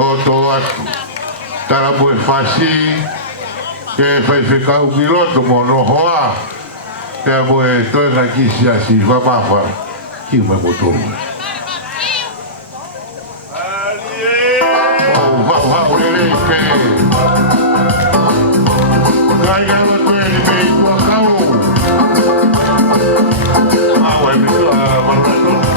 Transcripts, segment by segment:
toto atu tara poe fasi ke fai fekau piloto mo no hoa te poe Tonga ki Siasi wamafa ki mai moto Hau lele ke Kai gawa toe ni me Tuakau Awa e mitu a Maranato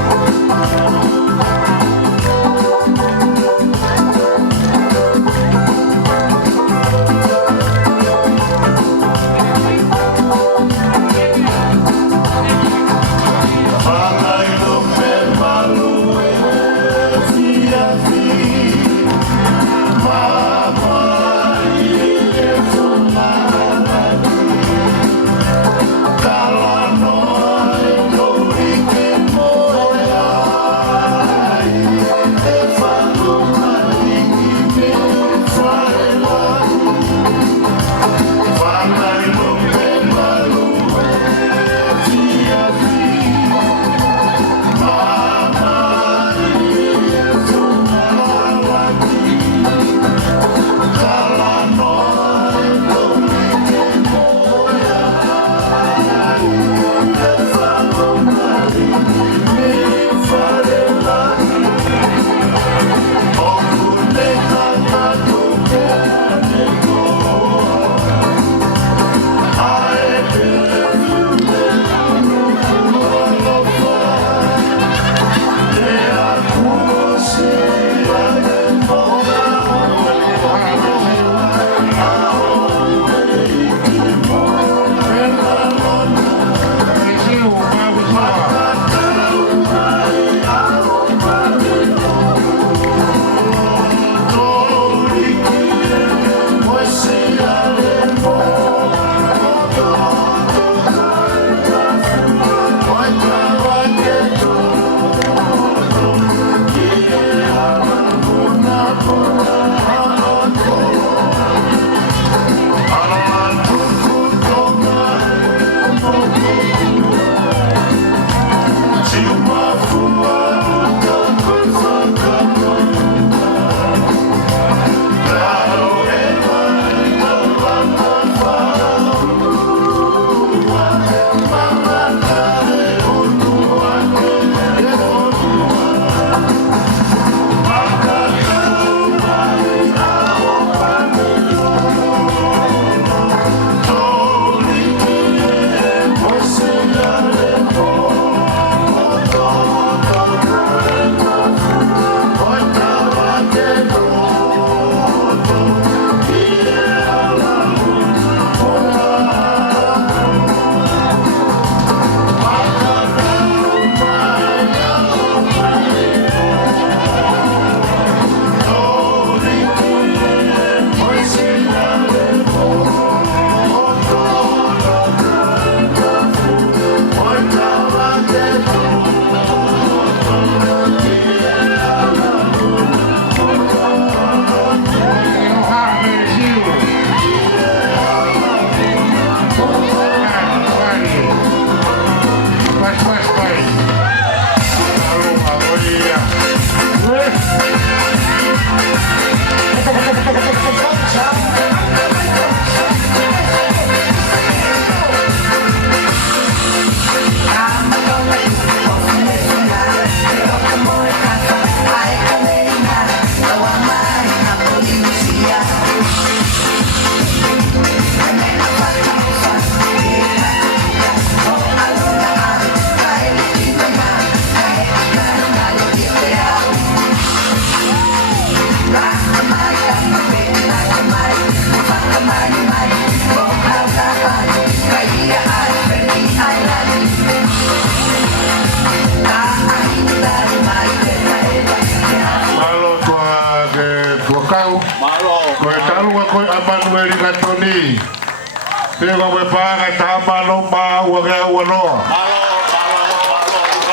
Pega o Paanga tamano ma wage wano.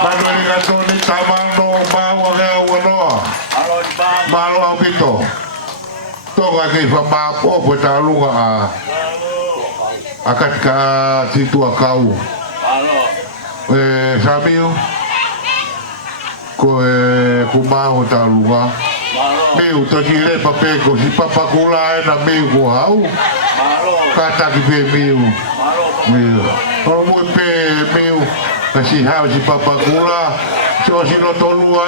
Manuel Gatoni tamano ma wage wano. Malo apito. Tonga ke fa ma po po talunga a katika si Tuakau. Sabiu ko kumaho talunga. Meu toki le papeko si papakula e na meu ko hau. Kata ki pe meu. Meu. O mo pe meu kasi hau si papakula. So si no tolua